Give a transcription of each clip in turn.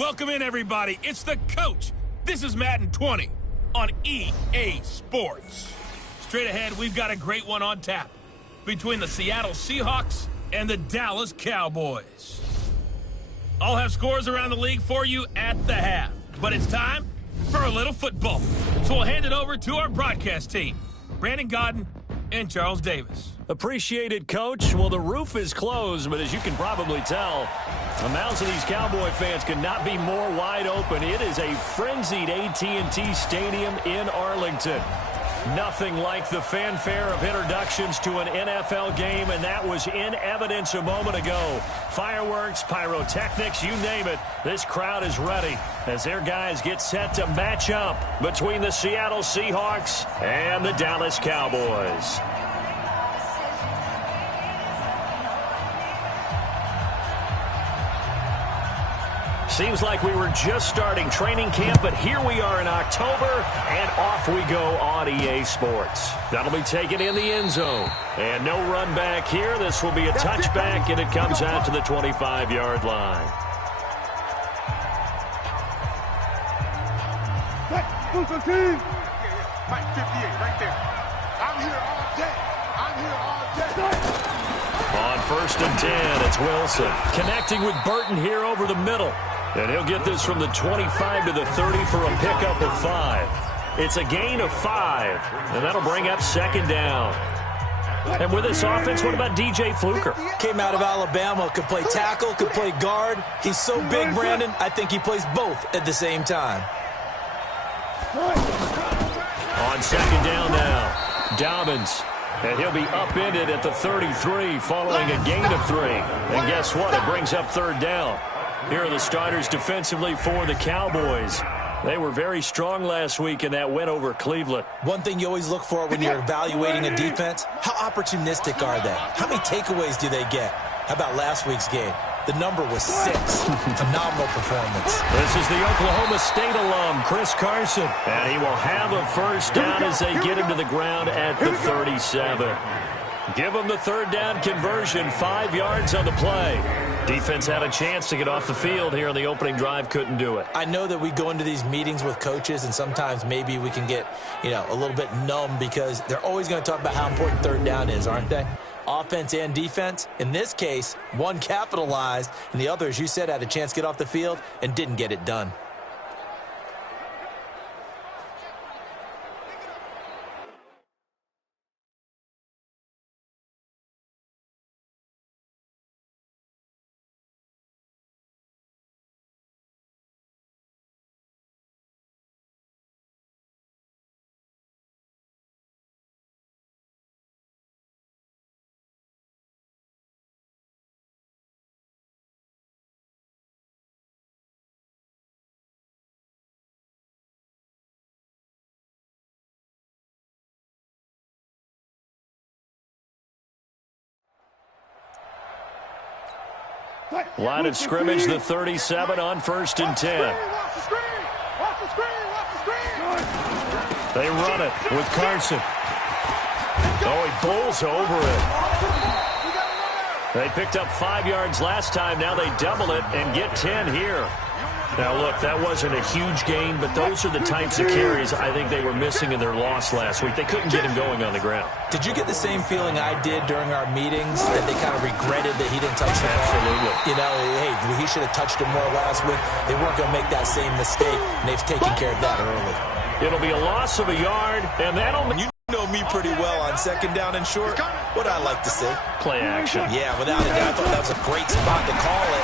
Welcome in, everybody. It's the coach. This is Madden 20 on EA Sports. Straight ahead, we've got a great one on tap between the Seattle Seahawks and the Dallas Cowboys. I'll have scores around the league for you at the half, but it's time for a little football. So we'll hand it over to our broadcast team, Brandon Godden and Charles Davis. Appreciate it, Coach. Well, the roof is closed, but as you can probably tell, the mouths of these Cowboy fans could not be more wide open. It is a frenzied AT&T Stadium in Arlington. Nothing like the fanfare of introductions to an NFL game, and that was in evidence a moment ago. Fireworks, pyrotechnics, you name it. This crowd is ready as their guys get set to match up between the Seattle Seahawks and the Dallas Cowboys. Seems like we were just starting training camp, but here we are in October, and off we go on EA Sports. That'll be taken in the end zone. And no run back here. This will be a touchback, and it comes out to the 25-yard line. Mike 58 right there. I'm here all day. On 1st and 10, it's Wilson. Connecting with Burton here over the middle. And he'll get this from the 25 to the 30 for a pickup of 5. It's a gain of 5, and that'll bring up 2nd down. And with this offense, what about DJ Fluker? Came out of Alabama, could play tackle, could play guard. He's so big, Brandon, I think he plays both at the same time. On 2nd down now, Dobbins. And he'll be upended at the 33 following a gain of 3. And guess what? It brings up 3rd down. Here are the starters defensively for the Cowboys. They were very strong last week in that win over Cleveland. One thing you always look for when you're evaluating a defense, how opportunistic are they? How many takeaways do they get? How about last week's game? The number was 6. Phenomenal performance. This is the Oklahoma State alum, Chris Carson. And he will have a 1st down as they get him to the ground at the 37. Give him the 3rd down conversion, 5 yards on the play. Defense had a chance to get off the field here on the opening drive, couldn't do it. I know that we go into these meetings with coaches, and sometimes maybe we can get, a little bit numb because they're always going to talk about how important 3rd down is, aren't they? Offense and defense. In this case, one capitalized, and the other, as you said, had a chance to get off the field and didn't get it done. Line of scrimmage, the 37 on 1st and 10. They run it with Carson. Oh, he bowls over it. They picked up 5 yards last time. Now they double it and get 10 here. Now, look, that wasn't a huge gain, but those are the types of carries I think they were missing in their loss last week. They couldn't get him going on the ground. Did you get the same feeling I did during our meetings, that they kind of regretted that he didn't touch the ball? Absolutely. Hey, he should have touched him more last week. They weren't going to make that same mistake, and they've taken care of that early. It'll be a loss of a yard, and that'll... You know me pretty well on 2nd down and short. What I like to see. Play action. Yeah, without a doubt, I thought that was a great spot to call it.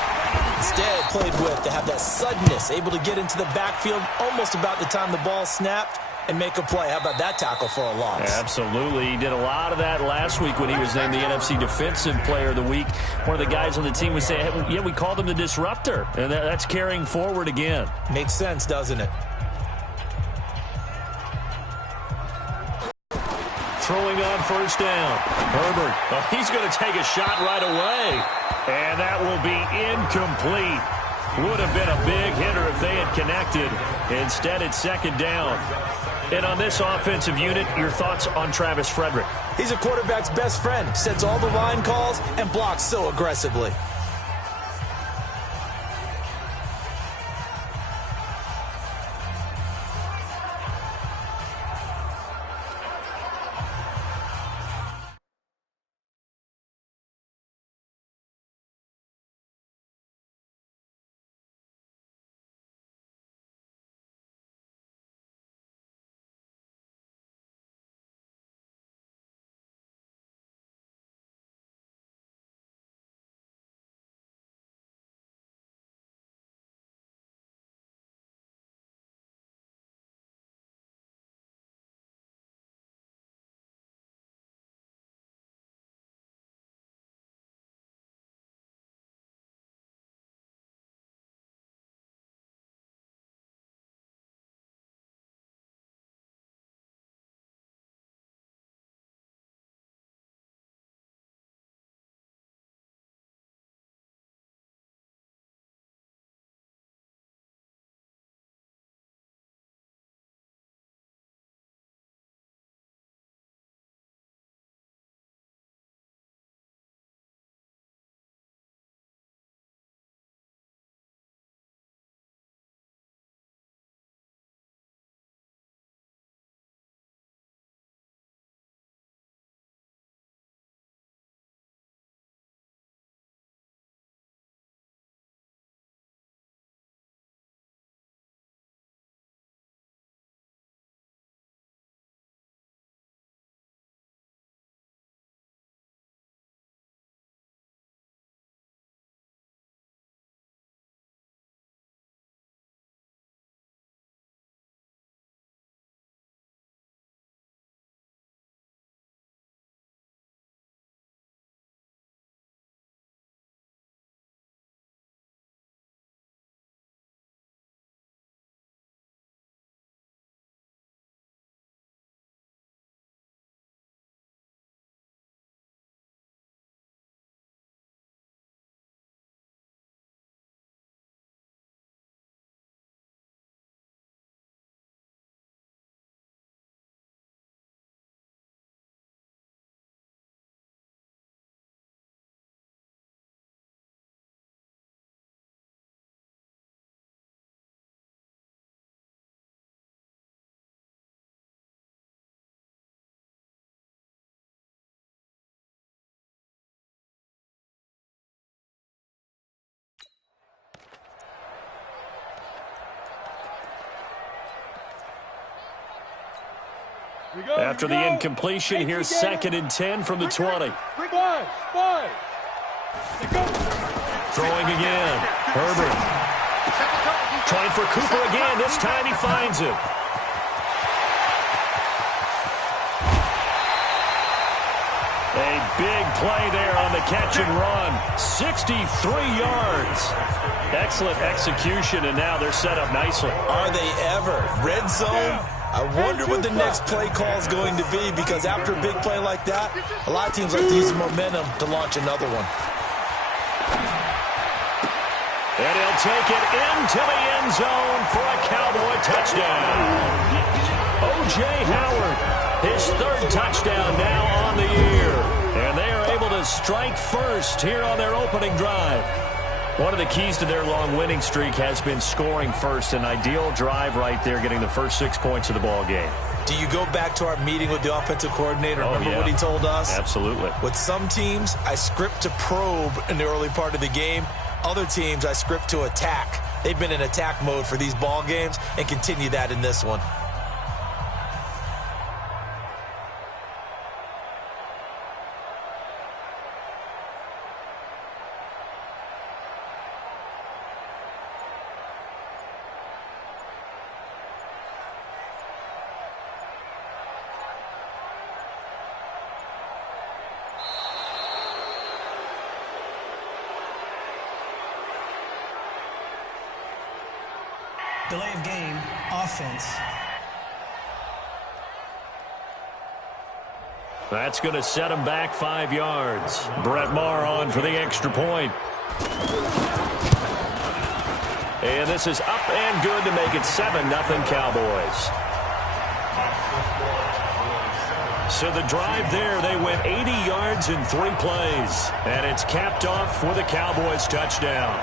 Instead, played with to have that suddenness, able to get into the backfield almost about the time the ball snapped and make a play. How about that tackle for a loss? Absolutely. He did a lot of that last week when he was named the NFC Defensive Player of the Week. One of the guys on the team would say, hey, yeah, we called him the disruptor. And that's carrying forward again. Makes sense, doesn't it? Throwing on 1st down. Herbert. Oh, he's going to take a shot right away. And that will be incomplete. Would have been a big hitter if they had connected. Instead, it's 2nd down. And on this offensive unit, your thoughts on Travis Frederick? He's a quarterback's best friend. Sets all the line calls and blocks so aggressively. After the incompletion, here's 2nd and 10 from the 20. Throwing again. Herbert. Trying for Cooper again. This time he finds him. A big play there on the catch and run. 63 yards. Excellent execution, and now they're set up nicely. Are they ever? Red zone? I wonder what the next play call is going to be, because after a big play like that, a lot of teams like to use the momentum to launch another one. And he'll take it into the end zone for a Cowboy touchdown. O.J. Howard, his 3rd touchdown now on the year. And they are able to strike first here on their opening drive. One of the keys to their long winning streak has been scoring first. An ideal drive right there, getting the first 6 points of the ball game. Do you go back to our meeting with the offensive coordinator? Remember what he told us? Absolutely. With some teams, I script to probe in the early part of the game. Other teams, I script to attack. They've been in attack mode for these ball games and continue that in this one. Delay of game, offense. That's going to set him back 5 yards. Brett Maher on for the extra point. And this is up and good to make it 7-0 Cowboys. So the drive there, they went 80 yards in 3 plays. And it's capped off with a Cowboys touchdown.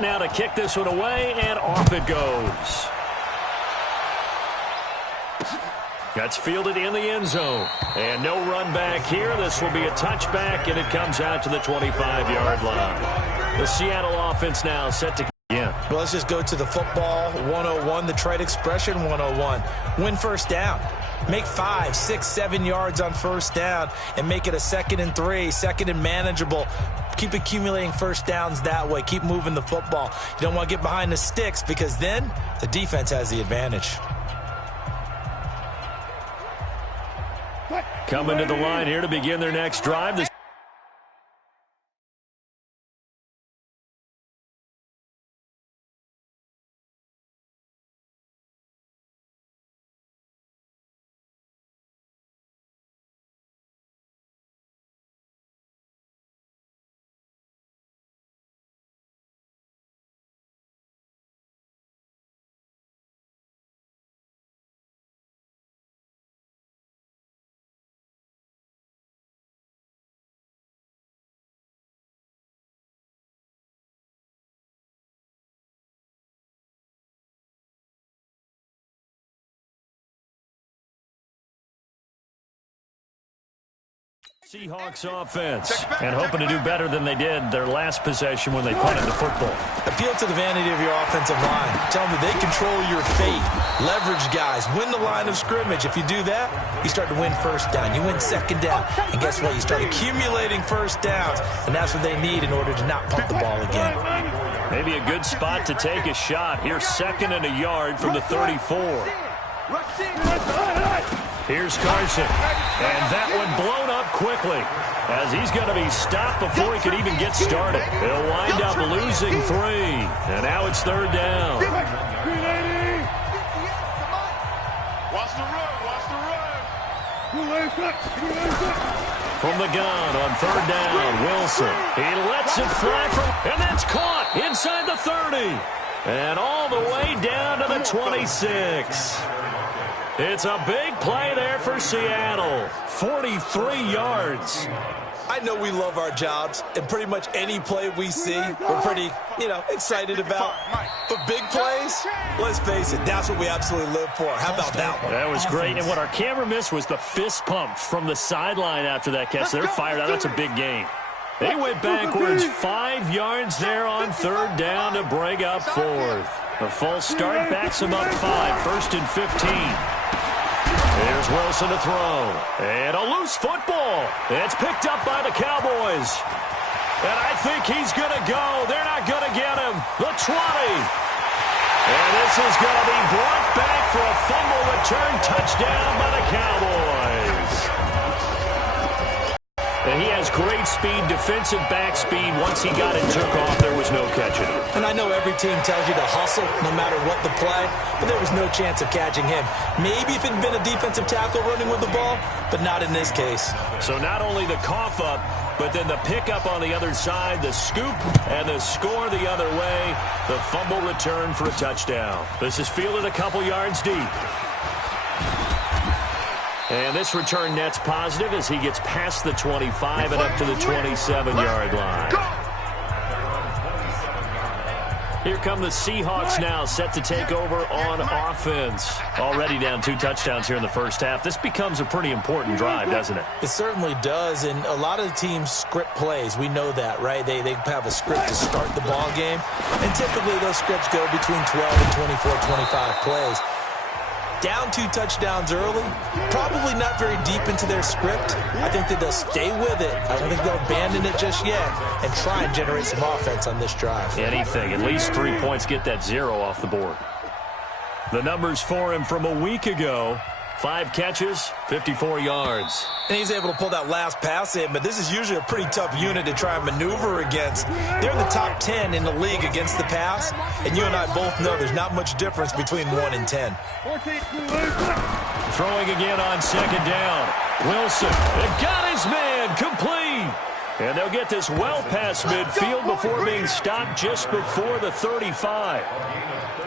Now to kick this one away, and off it goes. That's fielded in the end zone. And no run back here. This will be a touchback, and it comes out to the 25-yard line. The Seattle offense now set to... Yeah, Well, let's just go to the football 101, the trade expression 101. Win first down. Make 5, 6, 7 yards on first down and make it a 2nd and 3, 2nd and manageable. Keep accumulating first downs that way. Keep moving the football. You don't want to get behind the sticks because then the defense has the advantage. Coming to the line here to begin their next drive. Seahawks offense, and hoping to do better than they did their last possession when they punted the football. Appeal to the vanity of your offensive line. Tell them they control your fate. Leverage guys. Win the line of scrimmage. If you do that, you start to win first down. You win second down. And guess what? You start accumulating first downs, and that's what they need in order to not punt the ball again. Maybe a good spot to take a shot. Here's 2nd and a yard from the 34. Here's Carson, and that one blown up quickly as he's going to be stopped before he could even get started. He'll wind up losing 3, and now it's 3rd down. Watch the run, watch the run. From the gun on 3rd down, Wilson. He lets it fly and that's caught inside the 30, and all the way down to the 26. It's a big play there for Seattle. 43 yards. I know we love our jobs, and pretty much any play we see, we're pretty, excited about. But big plays, let's face it, that's what we absolutely live for. How about that one? That was great, and what our camera missed was the fist pump from the sideline after that catch. They're fired out. That's a big game. They went backwards 5 yards there on 3rd down to bring up 4th. The false start backs him up 5, 1st and 15. Here's Wilson to throw. And a loose football. It's picked up by the Cowboys. And I think he's going to go. They're not going to get him. The 20. And this is going to be brought back for a fumble return touchdown by the Cowboys. And he has great speed, defensive back speed. Once he got it, took off, there was no catching him. And I know every team tells you to hustle no matter what the play, but there was no chance of catching him. Maybe if it had been a defensive tackle running with the ball, but not in this case. So not only the cough up, but then the pickup on the other side, the scoop, and the score the other way. The fumble return for a touchdown. This is fielded a couple yards deep. And this return net's positive as he gets past the 25 and up to the 27-yard line. Here come the Seahawks now, set to take over on offense. Already down 2 touchdowns here in the first half. This becomes a pretty important drive, doesn't it? It certainly does, and a lot of the teams script plays. We know that, right? They have a script to start the ball game, and typically those scripts go between 12 and 24, 25 plays. Down 2 touchdowns early, probably not very deep into their script. I think that they'll stay with it. I don't think they'll abandon it just yet and try and generate some offense on this drive. Anything, at least 3 points, get that 0 off the board. The numbers for him from a week ago, 5 catches, 54 yards. And he's able to pull that last pass in, but this is usually a pretty tough unit to try and maneuver against. They're in the top 10 in the league against the pass, and you and I both know there's not much difference between 1 and 10. Throwing again on 2nd down. Wilson, got his man, complete. And they'll get this well past midfield before being stopped just before the 35.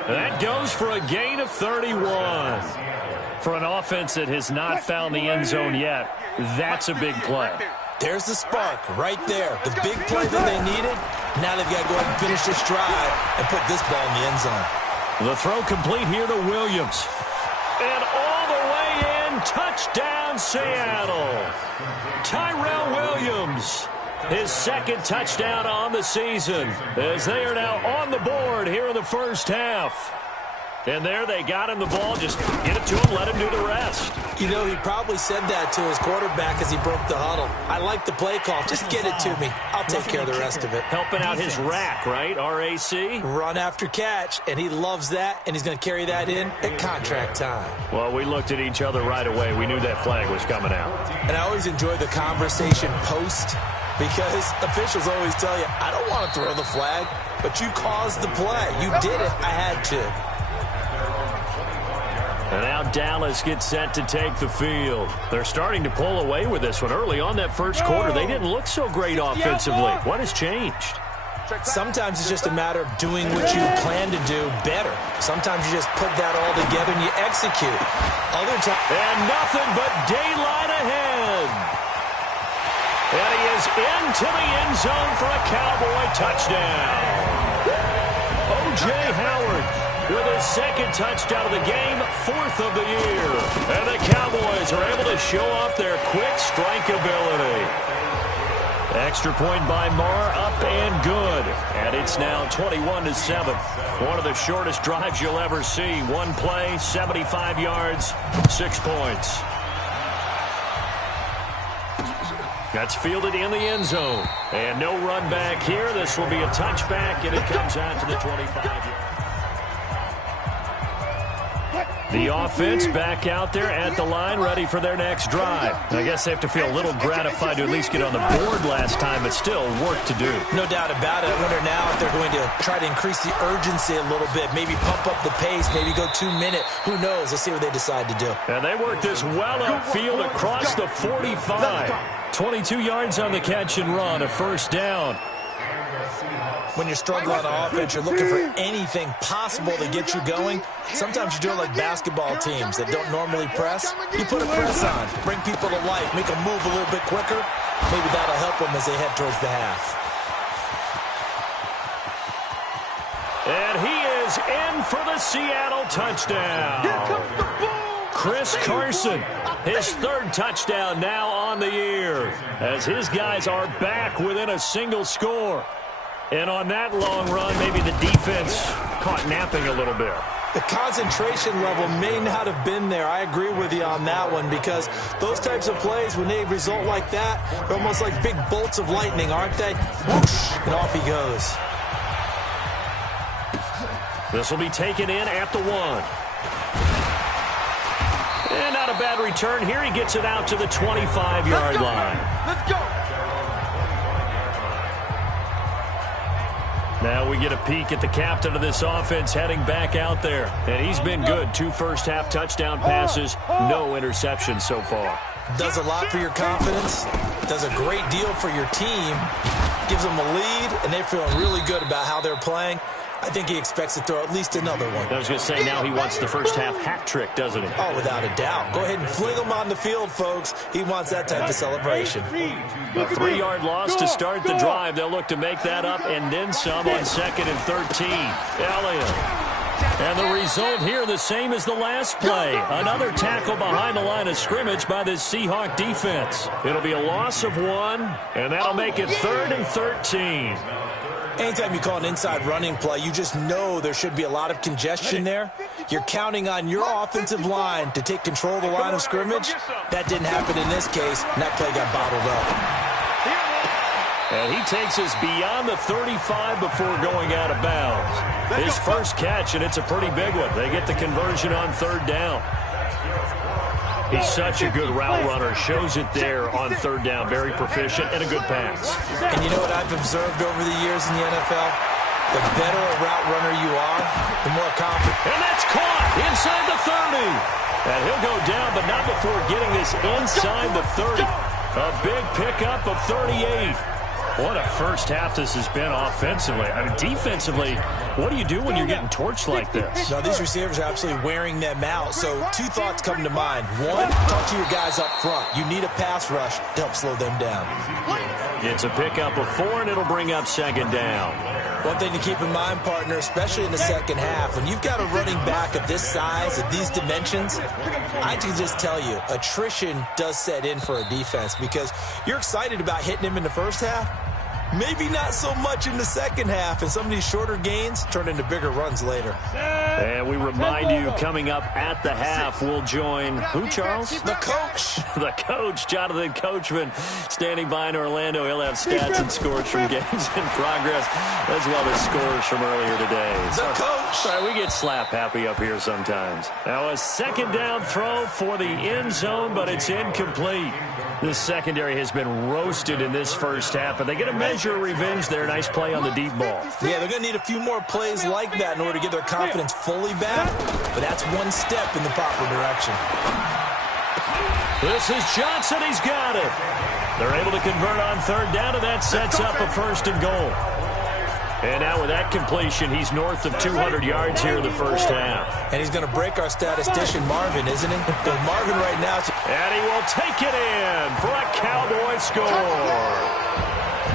That goes for a gain of 31. For an offense that has not found the end zone yet, that's a big play. There's the spark right there. The big play that they needed. Now they've got to go ahead and finish this drive and put this ball in the end zone. The throw complete here to Williams. And all the way in, touchdown Seattle. Tyrell Williams His second touchdown on the season as they are now on the board here in the first half. And there they got him the ball. Just get it to him, let him do the rest. You know, he probably said that to his quarterback as he broke the huddle. I like the play call. Just get it to me. I'll take care of the rest of it. Helping out his rack, right? RAC? Run after catch, and he loves that, and he's going to carry that in at contract time. Well, we looked at each other right away. We knew that flag was coming out. And I always enjoy the conversation post because officials always tell you, I don't want to throw the flag, but you caused the play. You did it. I had to. And now Dallas gets set to take the field. They're starting to pull away with this one. Early on that first quarter, they didn't look so great offensively. What has changed? Sometimes it's just a matter of doing what you plan to do better. Sometimes you just put that all together and you execute. Other times... And nothing but daylight ahead. And he is into the end zone for a Cowboy touchdown. O.J. Howard with his second touchdown of the game, fourth of the year. And the Cowboys are able to show off their quick strike ability. Extra point by Marr, up and good. And it's now 21-7. One of the shortest drives you'll ever see. One play, 75 yards, 6 points. That's fielded in the end zone. And no run back here. This will be a touchback, and it comes out to the 25-yard. The offense back out there at the line, ready for their next drive. I guess they have to feel a little gratified to at least get on the board last time, but still work to do. No doubt about it. I wonder now if they're going to try to increase the urgency a little bit, maybe pump up the pace, maybe go 2 minute. Who knows? Let's see what they decide to do. And they work this well upfield across the 45. 22 yards on the catch and run, a first down. When you're struggling on offense, you're looking for anything possible to get you going. Sometimes you do it like basketball teams that don't normally press. You put a press on, bring people to life, make them move a little bit quicker. Maybe that'll help them as they head towards the half. And he is in for the Seattle touchdown. Chris Carson, his third touchdown now on the year, as his guys are back within a single score. And on that long run, maybe the defense caught napping a little bit. The concentration level may not have been there. I agree with you on that one because those types of plays, when they result like that, they're almost like big bolts of lightning, aren't they? Whoosh, and off he goes. This will be taken in at the 1. And not a bad return here. He gets it out to the 25-yard line. Let's go. Now we get a peek at the captain of this offense heading back out there. And he's been good. 2 first-half touchdown passes, no interceptions so far. Does a lot for your confidence, does a great deal for your team, gives them a lead, and they're feeling really good about how they're playing. I think he expects to throw at least another one. I was going to say, now he wants the first-half hat trick, doesn't he? Oh, without a doubt. Go ahead and fling him on the field, folks. He wants that type of celebration. A 3-yard loss to start the drive. They'll look to make that up and then some on 2nd and 13. Elliott. And the result here the same as the last play. Another tackle behind the line of scrimmage by this Seahawk defense. It'll be a loss of 1, and that'll make it 3rd and 13. Anytime you call an inside running play, you just know there should be a lot of congestion there. You're counting on your offensive line to take control of the line of scrimmage. That didn't happen in this case, and that play got bottled up. And he takes us beyond the 35 before going out of bounds. His first catch, and it's a pretty big one. They get the conversion on 3rd down. He's such a good route runner. Shows it there on 3rd down. Very proficient and a good pass. And you know what I've observed over the years in the NFL? The better a route runner you are, the more confident. And that's caught inside the 30. And he'll go down, but not before getting this inside the 30. A big pickup of 38. What a first half this has been offensively. I mean, defensively, what do you do when you're getting torched like this? No, these receivers are absolutely wearing them out. So 2 thoughts come to mind. 1, talk to your guys up front. You need a pass rush to help slow them down. It's a pickup of 4, and it'll bring up 2nd down. One thing to keep in mind, partner, especially in the second half, when you've got a running back of this size, of these dimensions, I can just tell you, attrition does set in for a defense because you're excited about hitting him in the first half. Maybe not so much in the second half, and some of these shorter gains turn into bigger runs later. And we remind you, coming up at the half, we'll join who, Charles? The coach. The coach, Jonathan Coachman, standing by in Orlando. He'll have stats and scores from games in progress, as well as scores from earlier today. The coach. Sorry, we get slap happy up here sometimes. Now a second down throw for the end zone, but it's incomplete. This secondary has been roasted in this first half, but they get a measure of revenge there. Nice play on the deep ball. Yeah, they're going to need a few more plays like that in order to get their confidence fully back, but that's one step in the proper direction. This is Johnson. He's got it. They're able to convert on third down, and that sets up a first and goal. And now with that completion, he's north of 200 yards here in the first half. And he's going to break our statistician, Marvin, isn't he? Because Marvin right now... And he will take it in for a Cowboy score.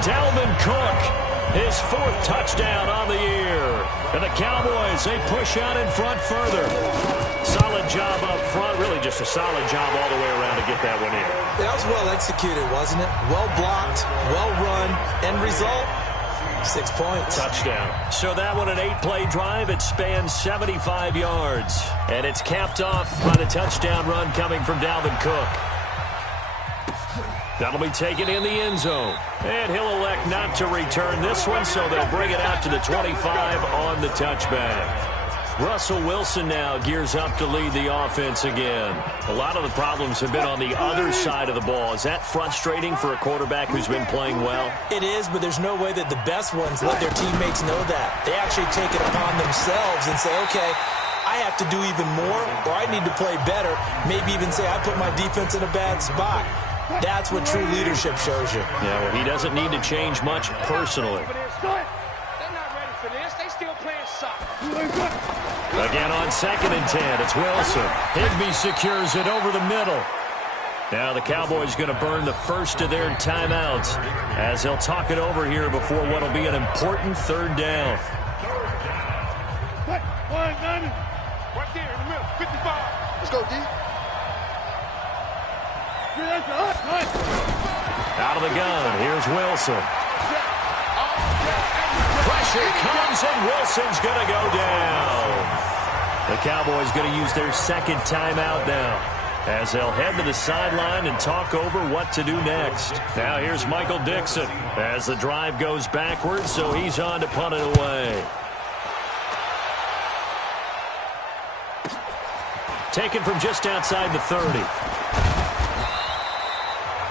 Dalvin Cook, his fourth touchdown on the year. And the Cowboys, they push out in front further. Solid job up front. Really just a solid job all the way around to get that one in. That was well executed, wasn't it? Well blocked, well run. End result? 6 points. Touchdown. So that one, an 8-play drive. It spans 75 yards. And it's capped off by the touchdown run coming from Dalvin Cook. That'll be taken in the end zone. And he'll elect not to return this one, so they'll bring it out to the 25 on the touchback. Russell Wilson now gears up to lead the offense again. A lot of the problems have been on the other side of the ball. Is that frustrating for a quarterback who's been playing well? It is, but there's no way that the best ones let their teammates know that. They actually take it upon themselves and say, okay, I have to do even more, or I need to play better. Maybe even say I put my defense in a bad spot. That's what true leadership shows you. Yeah, well, he doesn't need to change much personally. Again on 2nd and 10, it's Wilson. Higbee secures it over the middle. Now the Cowboys going to burn the first of their timeouts as they'll talk it over here before what will be an important third down. Right there in the middle, 55. Let's go, D. Out of the gun, here's Wilson. Pressure comes, and Wilson's going to go down. The Cowboys going to use their second timeout now as they'll head to the sideline and talk over what to do next. Now here's Michael Dixon as the drive goes backwards, so he's on to punt it away. Taken from just outside the 30.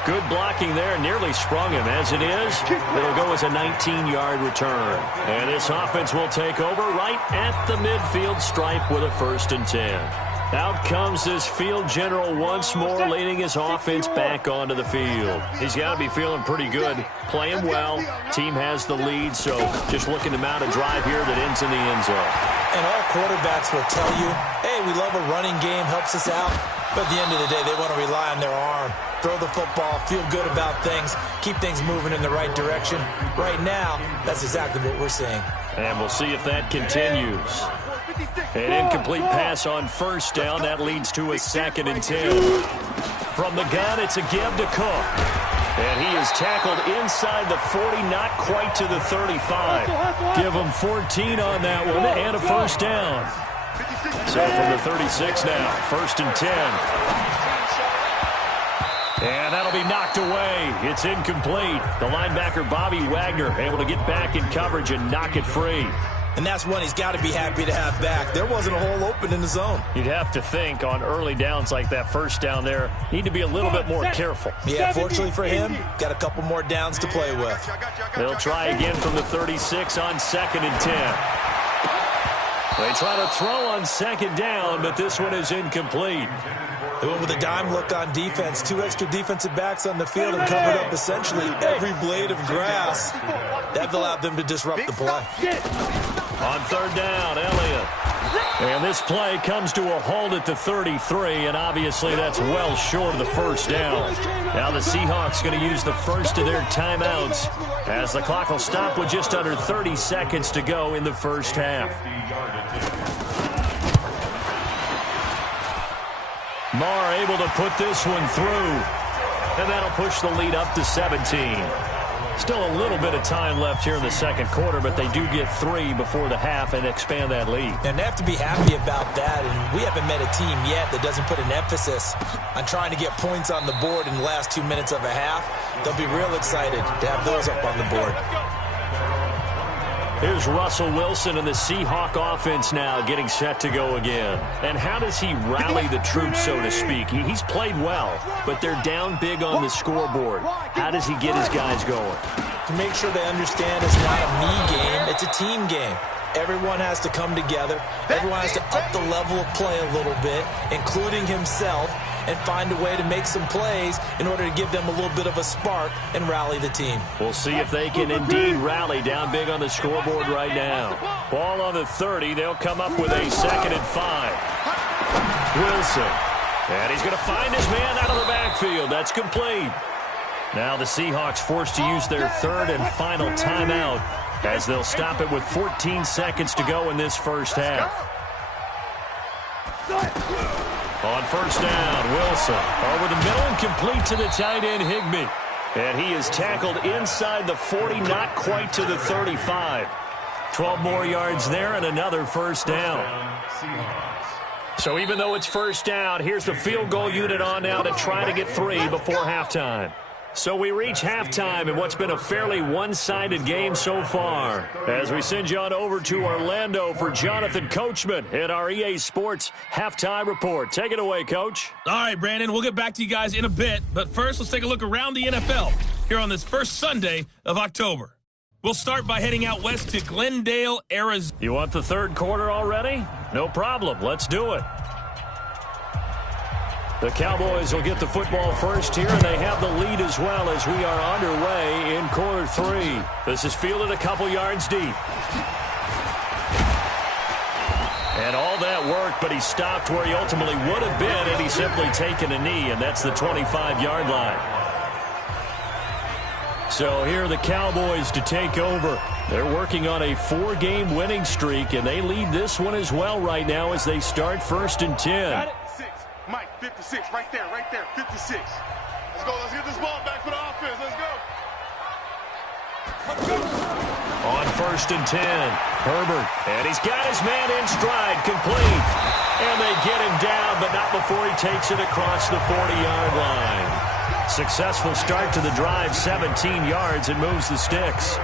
Good blocking there, nearly sprung him. As it is, it'll go as a 19-yard return. And this offense will take over right at the midfield stripe with a 1st and 10. Out comes this field general once more, leading his offense back onto the field. He's got to be feeling pretty good, playing well. Team has the lead, so just looking to mount a drive here that ends in the end zone. And all quarterbacks will tell you, hey, we love a running game, helps us out. But at the end of the day, they want to rely on their arm. Throw the football, feel good about things, keep things moving in the right direction. Right now, that's exactly what we're seeing. And we'll see if that continues. An incomplete pass on first down. That leads to a 2nd and 10. From the gun, it's a give to Cook. And he is tackled inside the 40, not quite to the 35. Give him 14 on that one and a first down. So from the 36 now, 1st and 10. And that'll be knocked away. It's incomplete. The linebacker, Bobby Wagner, able to get back in coverage and knock it free. And that's one he's got to be happy to have back. There wasn't a hole open in the zone. You'd have to think on early downs like that first down there, need to be a little bit more careful. Yeah, fortunately for him, got a couple more downs to play with. They'll try again from the 36 on 2nd and 10. They try to throw on 2nd down, but this one is incomplete. They went with a dime look on defense. 2 extra defensive backs on the field and covered up essentially every blade of grass. That allowed them to disrupt the play. On 3rd down, Elliott. And this play comes to a halt at the 33, and obviously that's well short of the first down. Now the Seahawks going to use the first of their timeouts as the clock will stop with just under 30 seconds to go in the first half. Marr able to put this one through, and that'll push the lead up to 17. Still a little bit of time left here in the second quarter, but they do get 3 before the half and expand that lead. And they have to be happy about that, and we haven't met a team yet that doesn't put an emphasis on trying to get points on the board in the last 2 minutes of a half. They'll be real excited to have those up on the board. Here's Russell Wilson and the Seahawk offense now getting set to go again. And how does he rally the troops, so to speak? He's played well, but they're down big on the scoreboard. How does he get his guys going? To make sure they understand it's not a me game, it's a team game. Everyone has to come together. Everyone has to up the level of play a little bit, including himself, and find a way to make some plays in order to give them a little bit of a spark and rally the team. We'll see if they can indeed rally down big on the scoreboard right now. Ball on the 30. They'll come up with a 2nd and 5. Wilson. And he's going to find his man out of the backfield. That's complete. Now the Seahawks forced to use their 3rd and final timeout as they'll stop it with 14 seconds to go in this first half. On first down, Wilson over the middle and complete to the tight end, Higbee. And he is tackled inside the 40, not quite to the 35. 12 more yards there and another first down. So even though it's first down, here's the field goal unit on now to try to get 3 before halftime. So we reach halftime in what's been a fairly one-sided game so far. As we send you on over to Orlando for Jonathan Coachman at our EA Sports Halftime Report. Take it away, Coach. All right, Brandon, we'll get back to you guys in a bit. But first, let's take a look around the NFL here on this first Sunday of October. We'll start by heading out west to Glendale, Arizona. You want the third quarter already? No problem. Let's do it. The Cowboys will get the football first here, and they have the lead as well as we are underway in quarter 3. This is fielded a couple yards deep. And all that work, but he stopped where he ultimately would have been had he simply taken a knee, and that's the 25-yard line. So here are the Cowboys to take over. They're working on a 4-game winning streak, and they lead this one as well right now as they start 1st and 10. Mike, 56, right there, 56. Let's go, let's get this ball back for the offense, let's go. On 1st and 10, Herbert, and he's got his man in stride, complete. And they get him down, but not before he takes it across the 40-yard line. Successful start to the drive, 17 yards, and moves the sticks.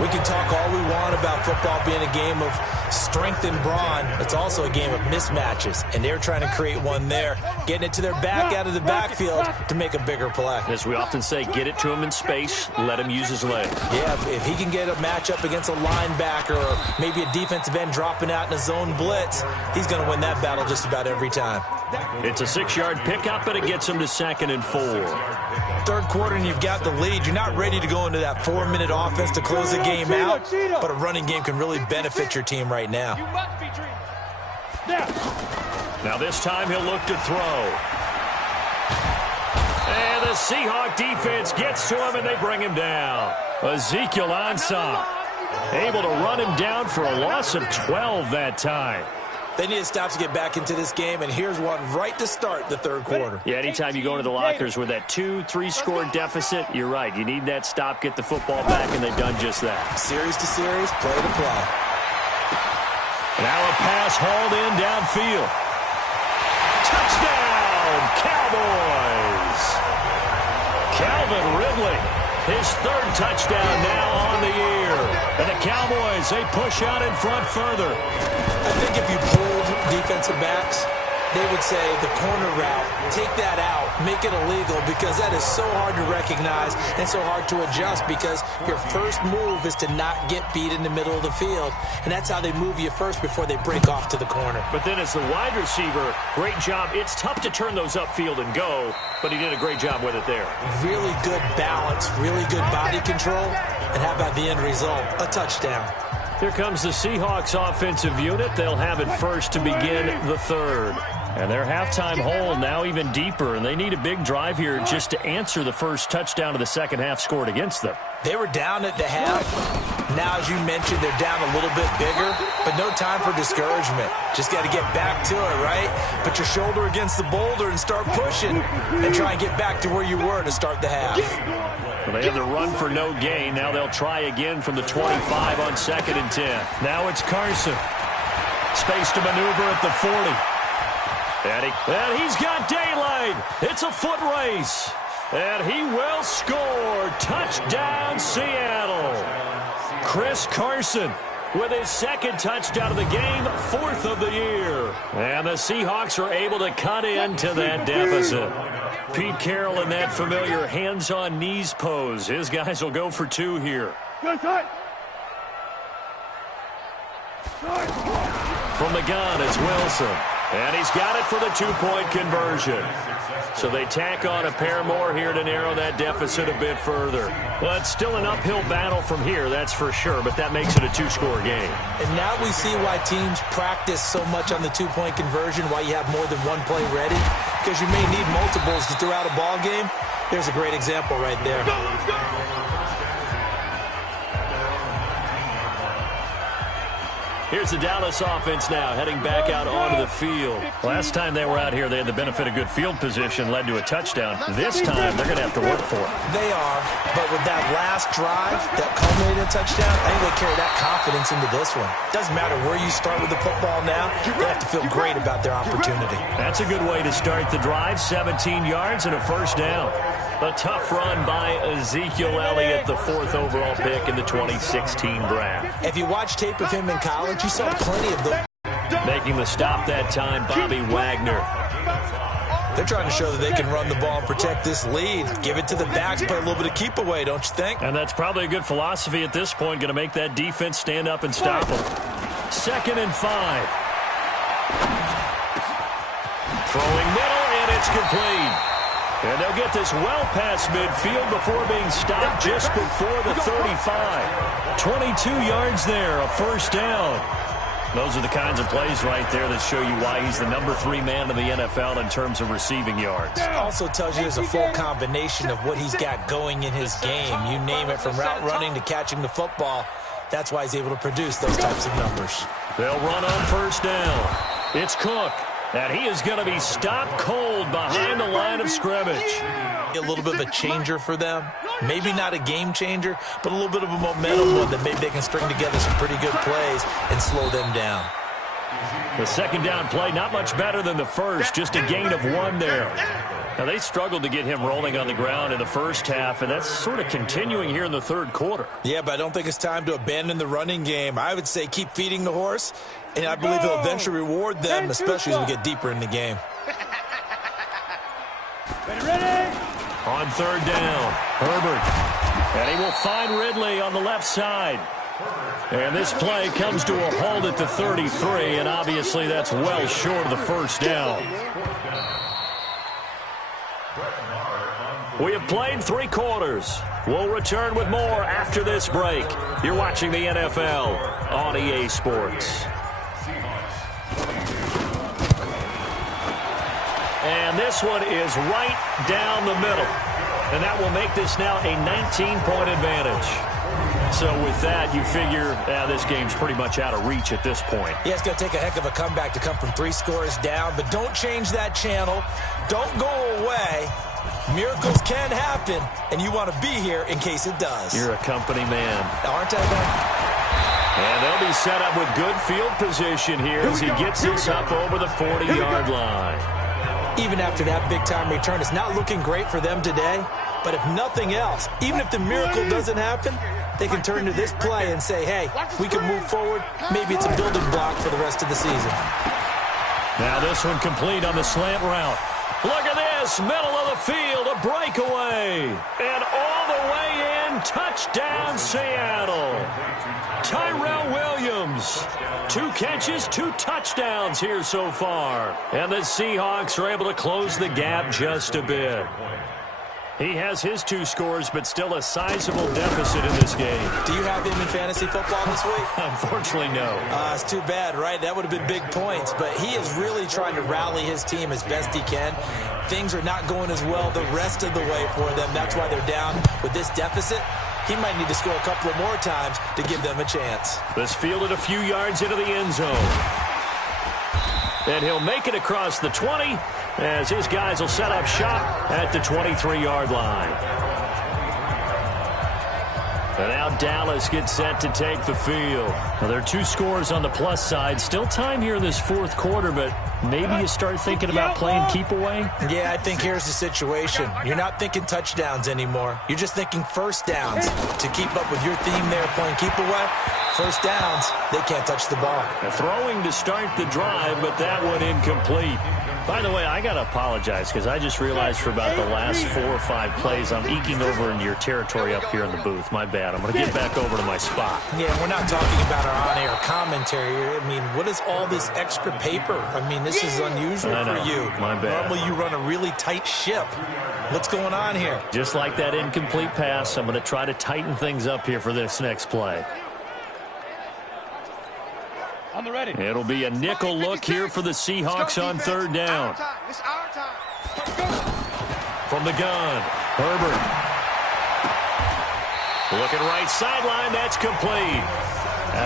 We can talk all we want about football being a game of strength and brawn. It's also a game of mismatches, and they're trying to create one there, getting it to their back out of the backfield to make a bigger play. As we often say, get it to him in space, let him use his legs. Yeah, if he can get a matchup against a linebacker or maybe a defensive end dropping out in a zone blitz, he's going to win that battle just about every time. It's a 6-yard pickup, but it gets him to 2nd and 4. Third quarter and you've got the lead. You're not ready to go into that 4-minute offense to close the game out, but a running game can really benefit your team right now. Now this time he'll look to throw. And the Seahawk defense gets to him and they bring him down. Ezekiel Ansah able to run him down for a loss of 12 that time. They need to stop to get back into this game, and here's one right to start the third quarter. Yeah, anytime you go into the lockers with that 2-3 score deficit, you're right. You need that stop, get the football back, and they've done just that. Series to series, play to play. Now a pass hauled in downfield. Touchdown, Cowboys! Calvin Ridley, his 3rd touchdown now on the year. And the Cowboys, they push out in front further. I think if you pulled defensive backs, they would say the corner route, take that out, make it illegal, because that is so hard to recognize and so hard to adjust, because your first move is to not get beat in the middle of the field, and that's how they move you first before they break off to the corner. But then as the wide receiver, great job. It's tough to turn those upfield and go, but he did a great job with it there. Really good balance, really good body control, and how about the end result? A touchdown. Here comes the Seahawks offensive unit. They'll have it first to begin the third. And their halftime hole now even deeper, and they need a big drive here just to answer the first touchdown of the second half scored against them. They were down at the half. Now, as you mentioned, they're down a little bit bigger, but no time for discouragement. Just got to get back to it, right? Put your shoulder against the boulder and start pushing and try and get back to where you were to start the half. Well, they had the run for no gain. Now they'll try again from the 25 on 2nd and 10. Now it's Carson. Space to maneuver at the 40. And he's got daylight. It's a foot race. And he will score. Touchdown, Seattle. Chris Carson with his second touchdown of the game, 4th of the year. And the Seahawks are able to cut into that deficit. Pete Carroll in that familiar hands-on knees pose. His guys will go for 2 here. From the gun, it's Wilson. And he's got it for the 2-point conversion. So they tack on a pair more here to narrow that deficit a bit further. Well, it's still an uphill battle from here, that's for sure, but that makes it a 2-score game. And now we see why teams practice so much on the 2-point conversion, why you have more than one play ready, because you may need multiples throughout a ball game. There's a great example right there. Here's the Dallas offense now, heading back out onto the field. Last time they were out here, they had the benefit of good field position, led to a touchdown. This time, they're going to have to work for it. They are, but with that last drive that culminated in a touchdown, I think they carry that confidence into this one. Doesn't matter where you start with the football now, they have to feel great about their opportunity. That's a good way to start the drive, 17 yards and a first down. A tough run by Ezekiel Elliott, the 4th overall pick in the 2016 draft. If you watch tape of him in college, you saw plenty of them. Making the stop that time, Bobby Wagner. They're trying to show that they can run the ball and protect this lead. Give it to the backs, play a little bit of keep away, don't you think? And that's probably a good philosophy at this point, going to make that defense stand up and stop them. 2nd and 5. Throwing middle, and it's complete. And they'll get this well past midfield before being stopped just before the 35. 22 yards there, a first down. Those are the kinds of plays right there that show you why he's the number 3 man in the NFL in terms of receiving yards. Also tells you there's a full combination of what he's got going in his game. You name it, from route running to catching the football. That's why he's able to produce those types of numbers. They'll run on first down. It's Cook. And he is going to be stopped cold behind the line of scrimmage. A little bit of a changer for them. Maybe not a game changer, but a little bit of a momentum one that maybe they can string together some pretty good plays and slow them down. The second down play, not much better than the first, just a gain of 1 there. Now, they struggled to get him rolling on the ground in the first half, and that's sort of continuing here in the third quarter. Yeah, but I don't think it's time to abandon the running game. I would say keep feeding the horse, and I believe he'll eventually reward them, especially as we get deeper in the game. Ready? On third down, Herbert. And he will find Ridley on the left side. And this play comes to a halt at the 33, and obviously that's well short of the first down. We have played 3 quarters. We'll return with more after this break. You're watching the NFL on EA Sports. And this one is right down the middle. And that will make this now a 19-point advantage. So with that, you figure this game's pretty much out of reach at this point. Yeah, it's going to take a heck of a comeback to come from 3 scores down. But don't change that channel. Don't go away. Miracles can happen, and you want to be here in case it does. You're a company man. Aren't I, Ben? And they'll be set up with good field position here as he gets this up over the 40-yard line. Even after that big-time return, it's not looking great for them today. But if nothing else, even if the miracle doesn't happen, they can turn to this play and say, hey, we can move forward. Maybe it's a building block for the rest of the season. Now this one complete on the slant route. Look at this, middle of the field, a breakaway. And all the way in, touchdown Seattle. Tyrell Williams, 2 catches, 2 touchdowns here so far. And the Seahawks are able to close the gap just a bit. He has his 2 scores, but still a sizable deficit in this game. Do you have him in fantasy football this week? Unfortunately, no. It's too bad, right? That would have been big points, but he is really trying to rally his team as best he can. Things are not going as well the rest of the way for them. That's why they're down with this deficit. He might need to score a couple of more times to give them a chance. This fielded a few yards into the end zone. And he'll make it across the 20 as his guys will set up shop at the 23-yard line. And now Dallas gets set to take the field. Now, there are 2 scores on the plus side. Still time here in this 4th quarter, but maybe you start thinking about playing keep away? Yeah, I think here's the situation. You're not thinking touchdowns anymore. You're just thinking first downs. To keep up with your theme there, playing keep away, first downs, they can't touch the ball. A throwing to start the drive, but that one incomplete. By the way, I got to apologize because I just realized for about the last 4 or 5 plays, I'm eking over into your territory up here in the booth. My bad. I'm going to get back over to my spot. Yeah, we're not talking about our on-air commentary here. I mean, what is all this extra paper? I mean, this is unusual for you. My bad. Normally you run a really tight ship. What's going on here? Just like that incomplete pass, I'm going to try to tighten things up here for this next play. It'll be a nickel look here for the Seahawks on 3rd down. From the gun, Herbert. Looking right sideline, that's complete.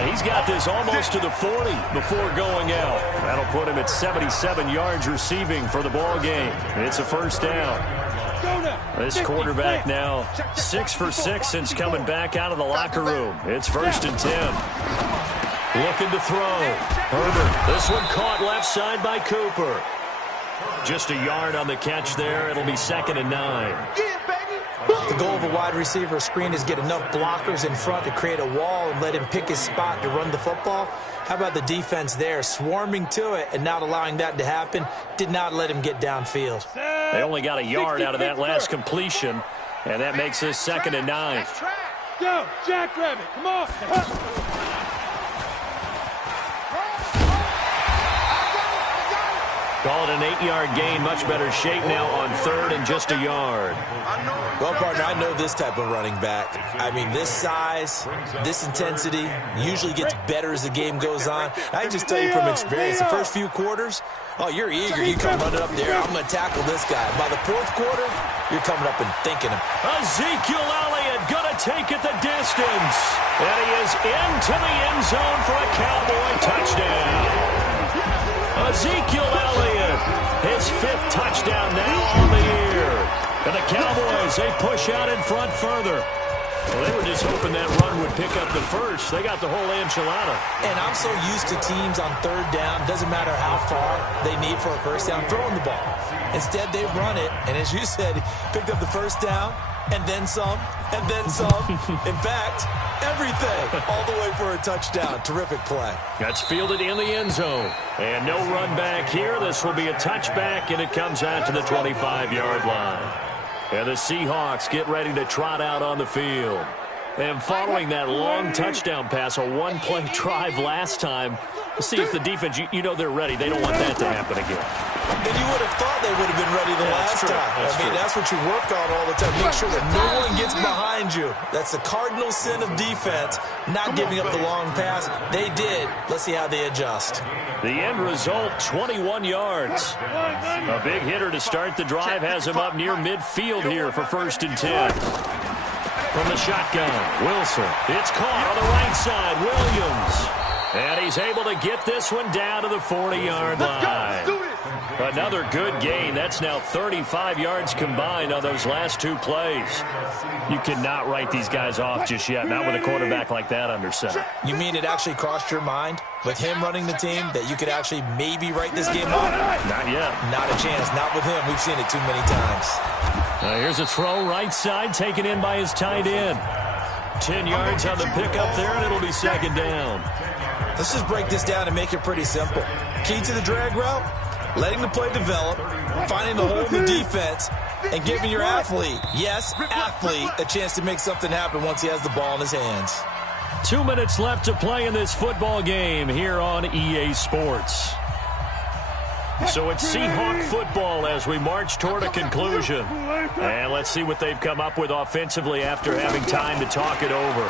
He's got this almost to the 40 before going out. That'll put him at 77 yards receiving for the ball game. It's a first down. This quarterback now 6 for 6 since coming back out of the locker room. It's 1st and 10. Looking to throw. Herbert. This one caught left side by Cooper. Just a yard on the catch there. It'll be 2nd and 9. The goal of a wide receiver screen is get enough blockers in front to create a wall and let him pick his spot to run the football. How about the defense there, swarming to it and not allowing that to happen? Did not let him get downfield. They only got a yard out of that last completion, and that makes this 2nd and 9. Go, Jackrabbit, come on. Call it an 8-yard gain. Much better shape now on 3rd and just a yard. Well, partner, I know this type of running back. I mean, this size, this intensity usually gets better as the game goes on. I can just tell you from experience, the first few quarters, oh, you're eager. You come running up there. I'm going to tackle this guy. By the 4th quarter, you're coming up and thinking him. Ezekiel Elliott going to take it the distance. And he is into the end zone for a Cowboy touchdown. Ezekiel Elliott, his 5th touchdown now on the year. And the Cowboys, they push out in front further. Well, they were just hoping that run would pick up the first. They got the whole enchilada. And I'm so used to teams on 3rd down, doesn't matter how far they need for a first down, throwing the ball. Instead, they run it, and as you said, picked up the first down, and then some, and then some. In fact, everything, all the way for a touchdown. Terrific play. That's fielded in the end zone. And no run back here. This will be a touchback, and it comes out to the 25-yard line. And the Seahawks get ready to trot out on the field. And following that long touchdown pass, a one-play drive last time, we'll see if the defense, you know they're ready. They don't want that to happen again. And you would have thought they would have been ready the last time. That's what you work on all the time. Make sure that no one gets behind you. That's the cardinal sin of defense, not giving up the long pass. They did. Let's see how they adjust. The end result, 21 yards. A big hitter to start the drive has him up near midfield here for 1st and 10. From the shotgun, Wilson. It's caught on the right side, Williams. And he's able to get this one down to the 40-yard line. Another good gain. That's now 35 yards combined on those last 2 plays. You cannot write these guys off just yet, not with a quarterback like that under center. You mean it actually crossed your mind with him running the team that you could actually maybe write this game off? Not yet. Not a chance. Not with him. We've seen it too many times. Here's a throw right side taken in by his tight end. 10 yards on the pickup there, and it'll be 2nd down. Let's just break this down and make it pretty simple. Key to the drag route, letting the play develop, finding the hole in the defense, and giving your athlete, yes, athlete, a chance to make something happen once he has the ball in his hands. 2 minutes left to play in this football game here on EA Sports. So it's Seahawk football as we march toward a conclusion. And let's see what they've come up with offensively after having time to talk it over.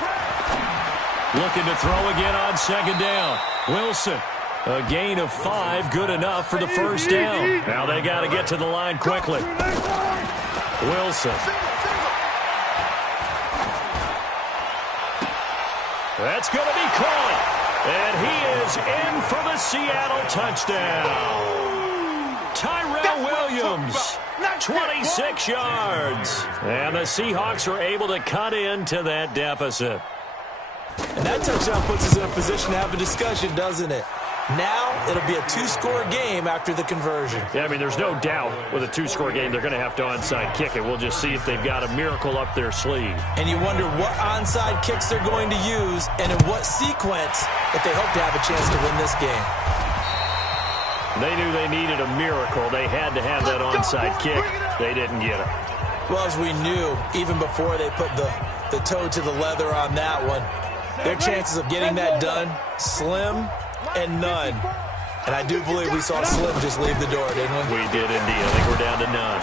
Looking to throw again on second down. Wilson, a gain of 5, good enough for the first down. Now they got to get to the line quickly. Wilson. That's going to be caught. And he is in for the Seattle touchdown. Tyrell Williams, 26 yards. And the Seahawks are able to cut into that deficit. And that touchdown puts us in a position to have a discussion, doesn't it? Now it'll be a 2-score game after the conversion. Yeah, I mean, there's no doubt with a 2-score game they're going to have to onside kick it. We'll just see if they've got a miracle up their sleeve. And you wonder what onside kicks they're going to use and in what sequence if they hope to have a chance to win this game. They knew they needed a miracle. They had to have that onside kick. They didn't get it. Well, as we knew, even before they put the toe to the leather on that one, their chances of getting that done, slim and none. And I do believe we saw Slim just leave the door, didn't we? We did indeed. I think we're down to none.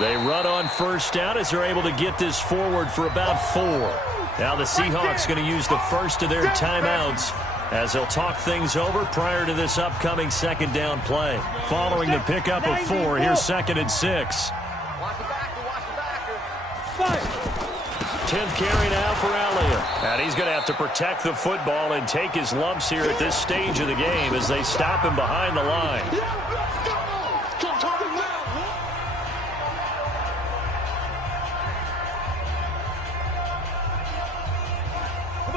They run on first down as they're able to get this forward for about 4. Now the Seahawks going to use the first of their timeouts as they'll talk things over prior to this upcoming second down play. Following the pickup of 4, here's 2nd and 6. 10th carry now for Elliott. And he's going to have to protect the football and take his lumps here at this stage of the game as they stop him behind the line.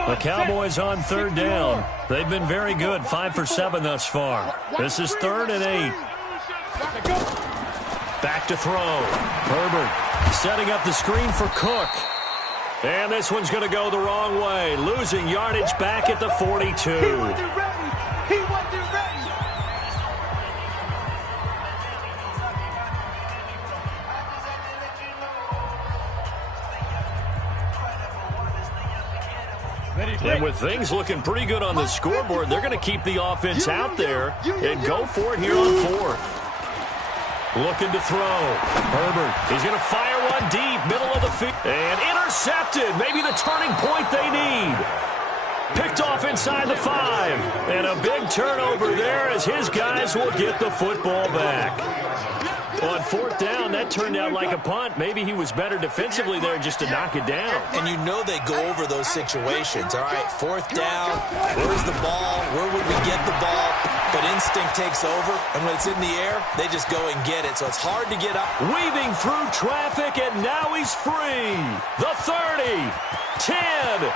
The Cowboys on third down. They've been very good, 5 for 7 thus far. This is 3rd and 8. Back to throw. Herbert setting up the screen for Cook. And this one's going to go the wrong way. Losing yardage back at the 42. He wasn't ready. And with things looking pretty good on the scoreboard, they're going to keep the offense out there and go for it here on 4th. Looking to throw. Herbert, he's going to fire one deep, middle of the field. And intercepted. Maybe the turning point they need. Picked off inside the 5. And a big turnover there as his guys will get the football back. On 4th down, that turned out like a punt. Maybe he was better defensively there just to knock it down. And you know they go over those situations. All right, 4th down, where's the ball? Where would we get the ball? But instinct takes over, and when it's in the air, they just go and get it. So it's hard to get up. Weaving through traffic, and now he's free. The 30, 10,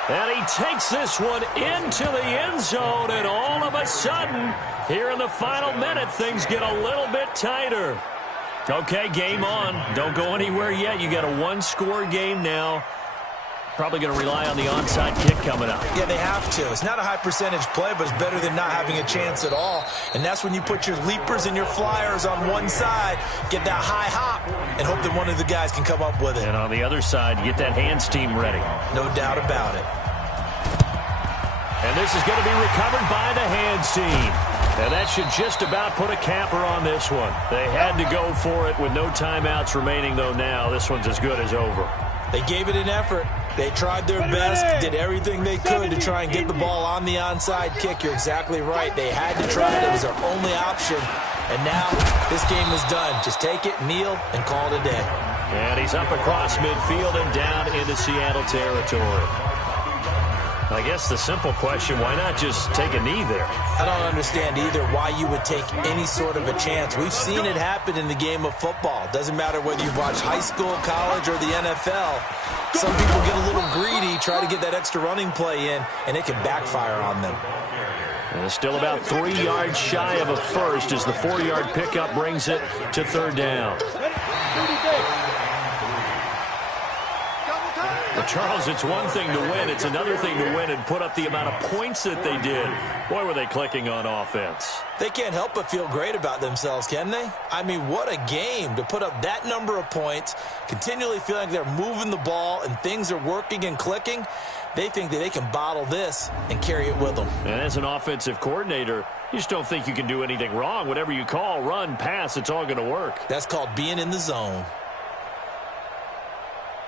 and he takes this one into the end zone, and all of a sudden, here in the final minute, things get a little bit tighter. Okay, game on. Don't go anywhere yet. You got a 1-score game now. Probably going to rely on the onside kick coming up. Yeah, they have to. It's not a high percentage play, but it's better than not having a chance at all. And that's when you put your leapers and your flyers on one side, get that high hop, and hope that one of the guys can come up with it. And on the other side, you get that hands team ready. No doubt about it. And this is going to be recovered by the hands team. And that should just about put a capper on this one. They had to go for it with no timeouts remaining, though now. This one's as good as over. They gave it an effort. They tried their best, did everything they could to try and get the ball on the onside kick. You're exactly right. They had to try it. It was their only option. And now this game is done. Just take it, kneel, and call it a day. And he's up across midfield and down into Seattle territory. I guess the simple question, why not just take a knee there? I don't understand either why you would take any sort of a chance. We've seen it happen in the game of football. Doesn't matter whether you've watched high school, college, or the NFL. Some people get a little greedy, try to get that extra running play in, and it can backfire on them. And it's still about 3 yards shy of a first as the 4-yard pickup brings it to 3rd down. Well, Charles, it's one thing to win. It's another thing to win and put up the amount of points that they did. Boy, were they clicking on offense. They can't help but feel great about themselves, can they? I mean, what a game to put up that number of points, continually feeling like they're moving the ball and things are working and clicking. They think that they can bottle this and carry it with them. And as an offensive coordinator, you just don't think you can do anything wrong. Whatever you call, run, pass, it's all going to work. That's called being in the zone.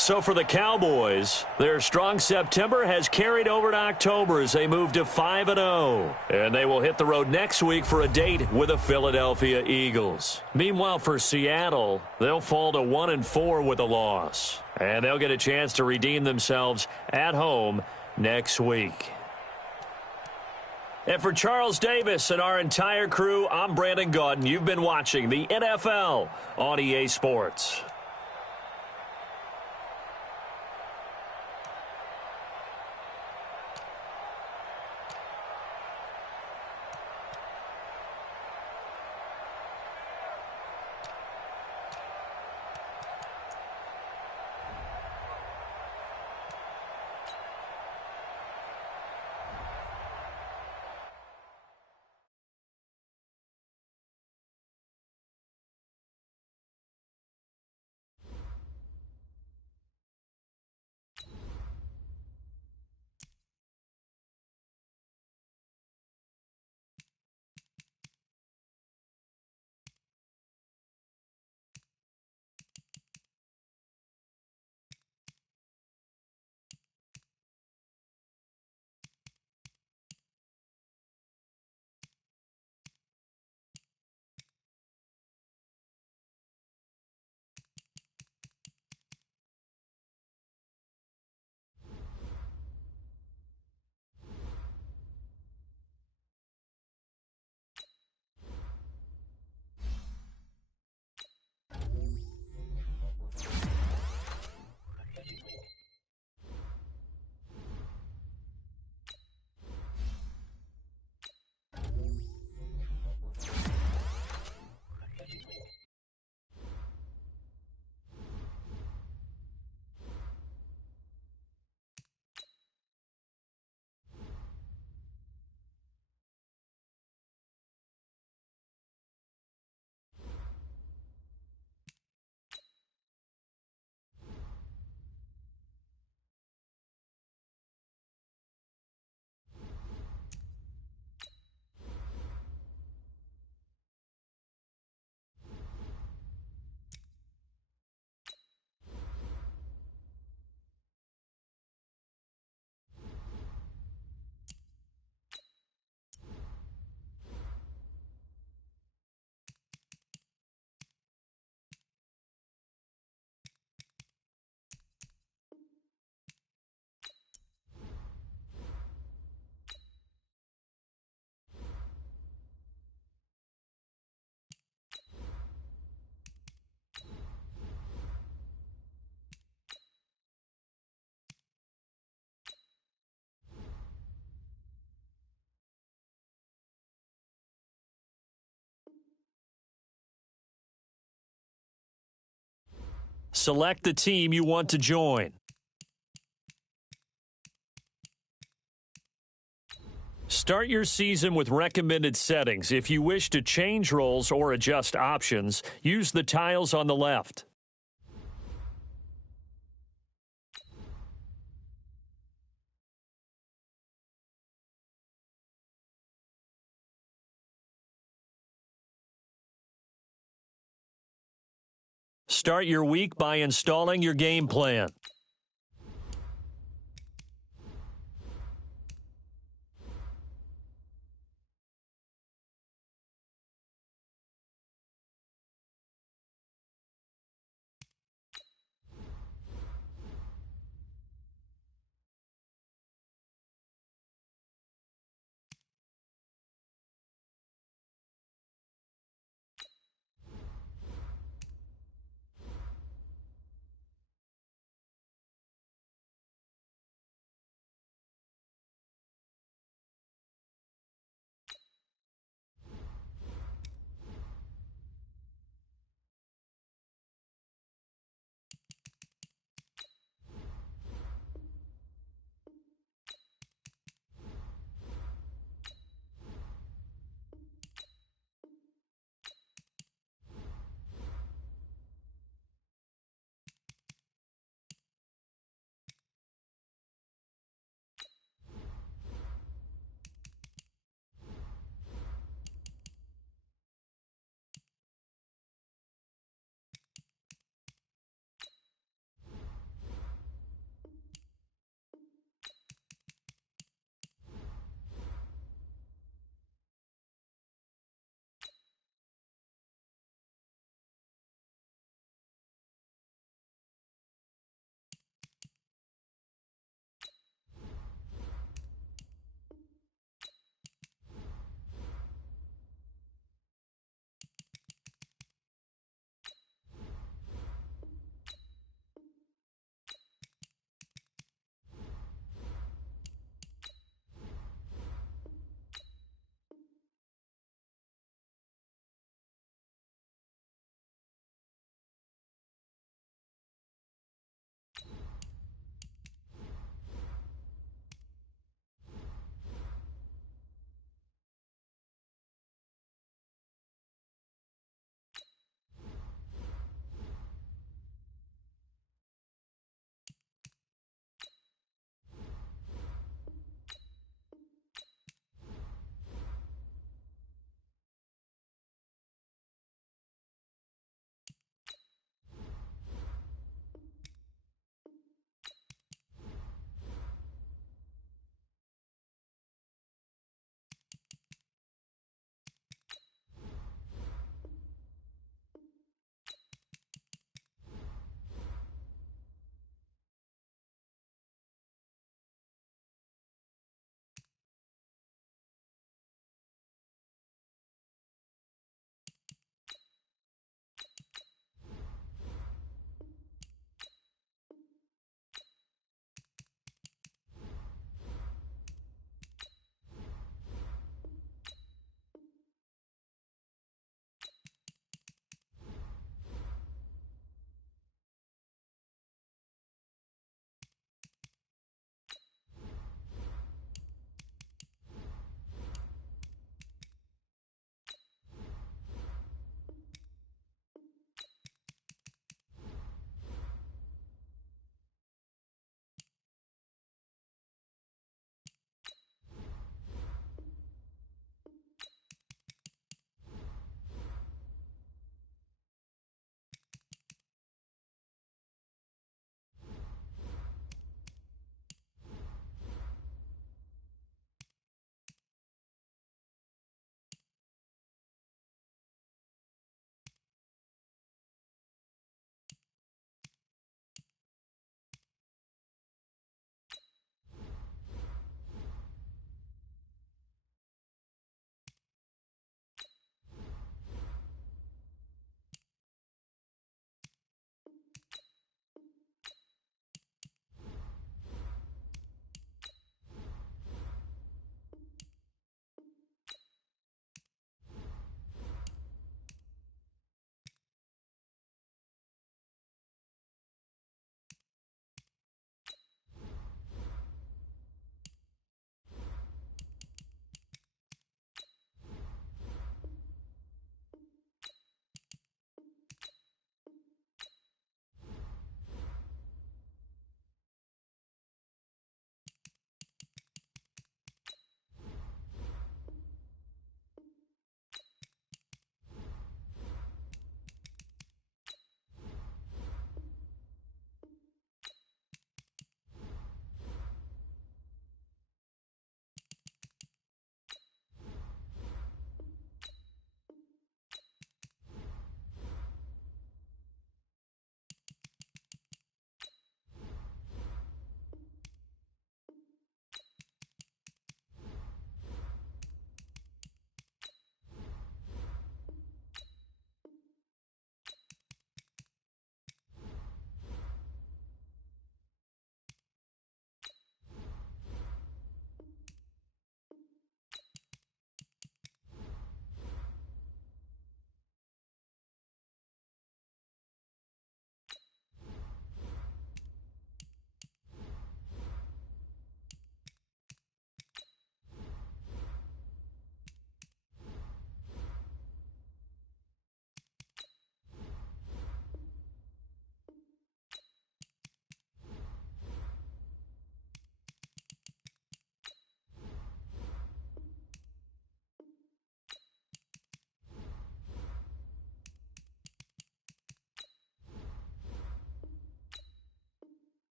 So for the Cowboys, their strong September has carried over to October as they move to 5-0. And they will hit the road next week for a date with the Philadelphia Eagles. Meanwhile, for Seattle, they'll fall to 1-4 with a loss. And they'll get a chance to redeem themselves at home next week. And for Charles Davis and our entire crew, I'm Brandon Gaudin. You've been watching the NFL on EA Sports. Select the team you want to join. Start your season with recommended settings. If you wish to change roles or adjust options, use the tiles on the left. Start your week by installing your game plan.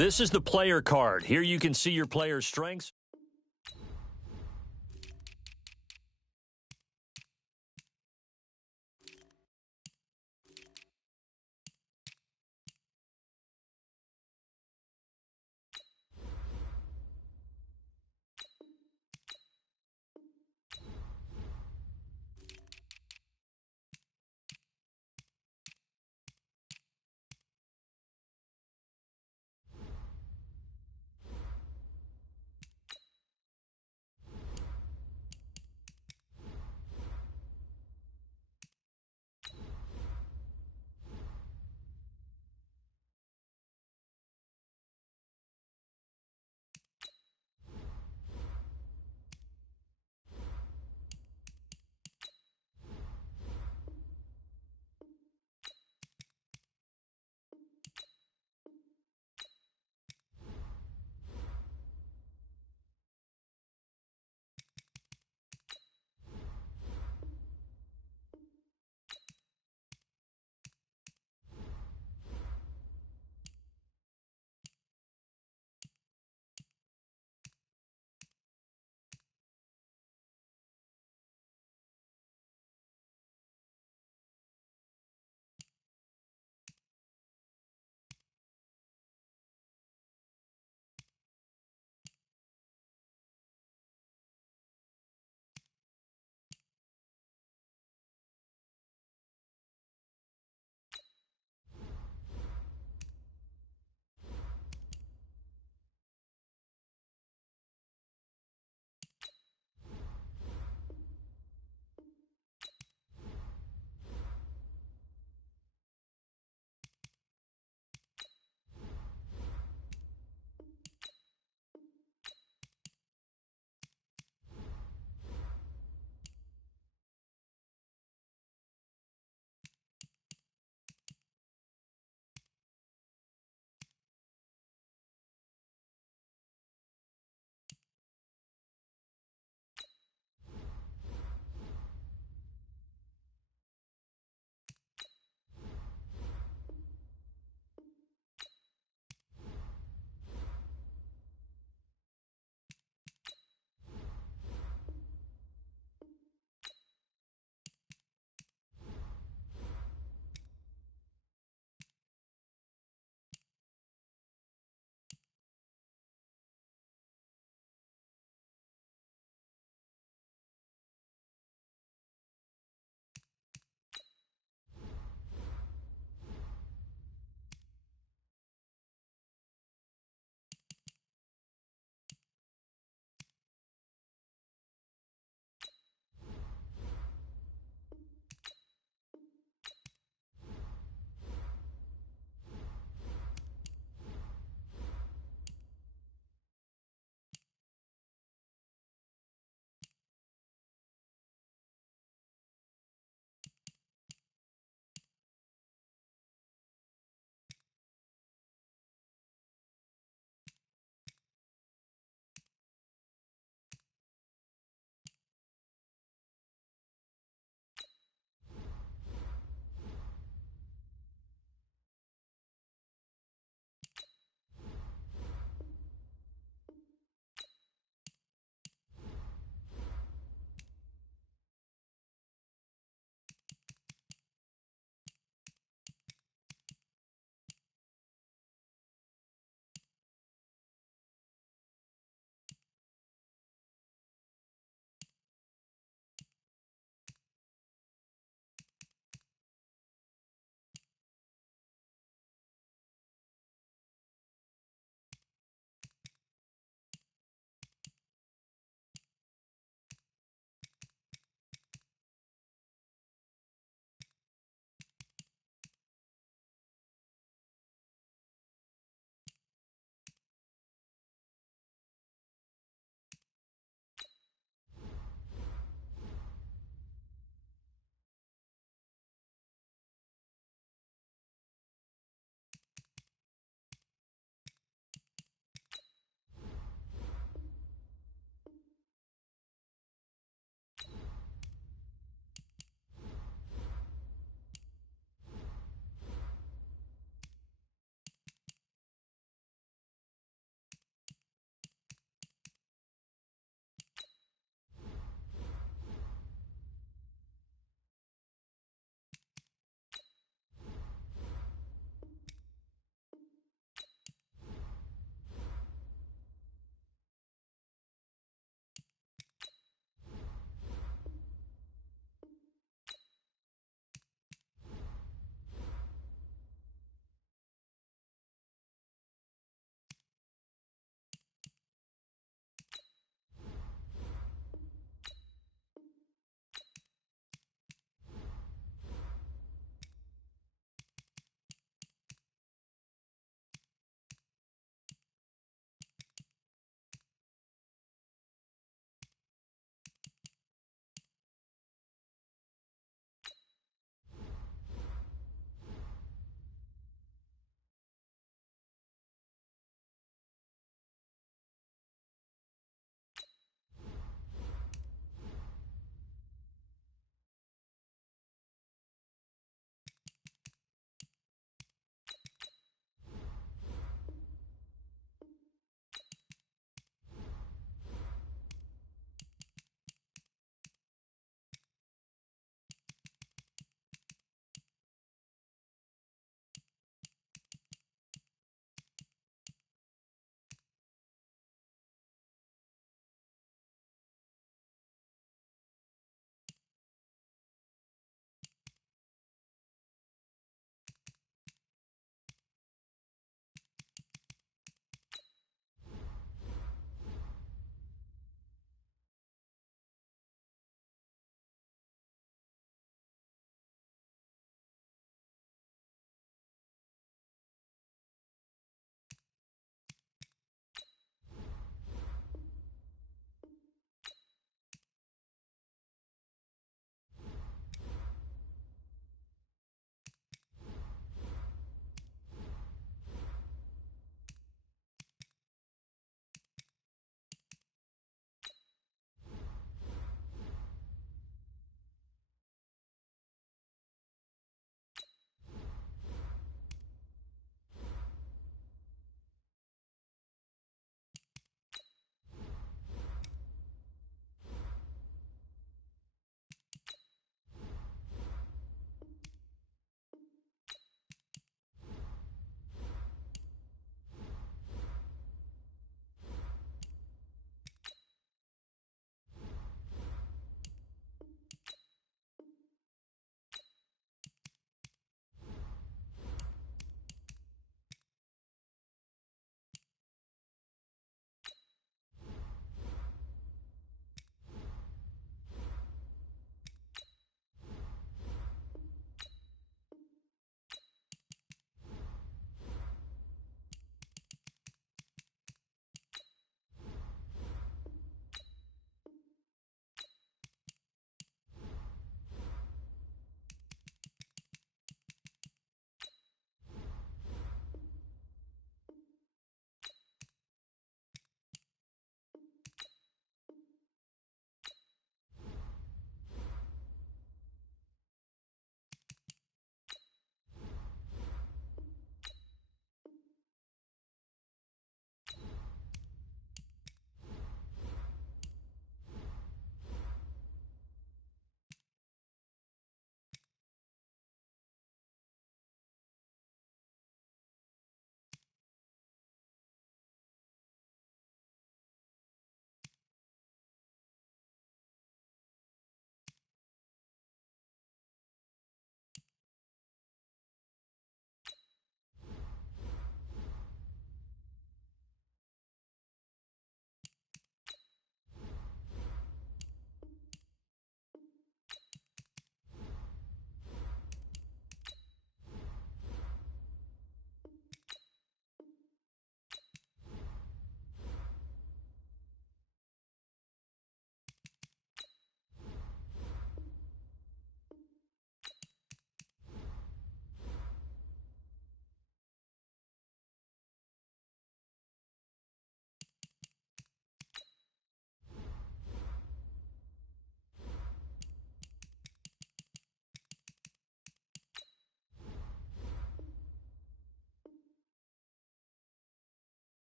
This is the player card. Here you can see your player's strengths.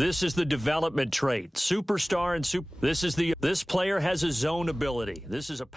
This is the development trait. Superstar and super. This player has a zone ability. This is a.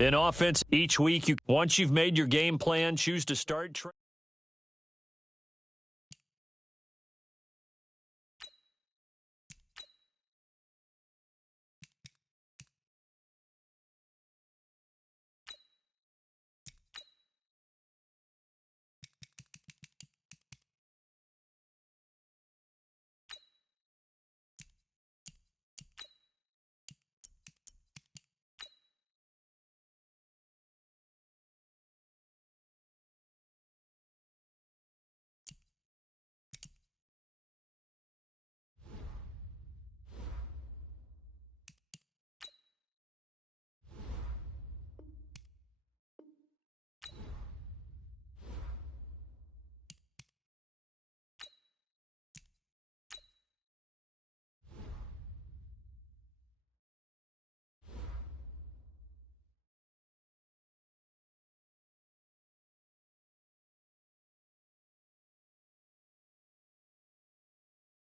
In offense, each week, once you've made your game plan, choose to start